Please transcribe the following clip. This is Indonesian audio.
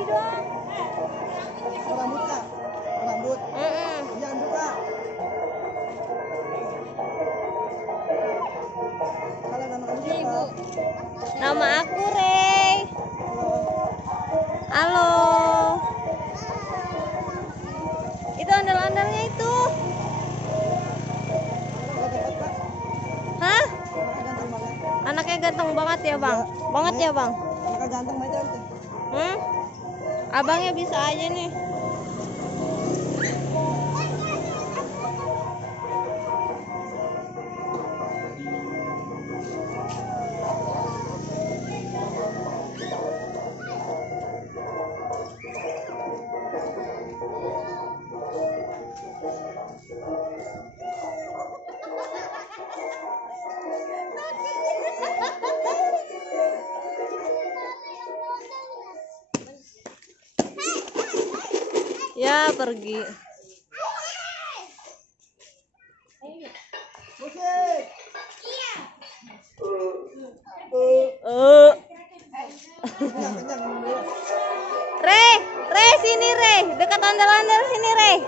Gini doang. Rambut kak, rambut. Jangan buka. Kalau nama kamu siapa? Nama aku Rey. Halo. Itu ondel-ondelnya itu. Hah? Anaknya ganteng banget ya bang? Banget ya bang? Anaknya ganteng macam tuh. Abangnya bisa aja nih. Ya pergi. Musik. Rey, sini Rey, dekat ondel-ondel sini Rey.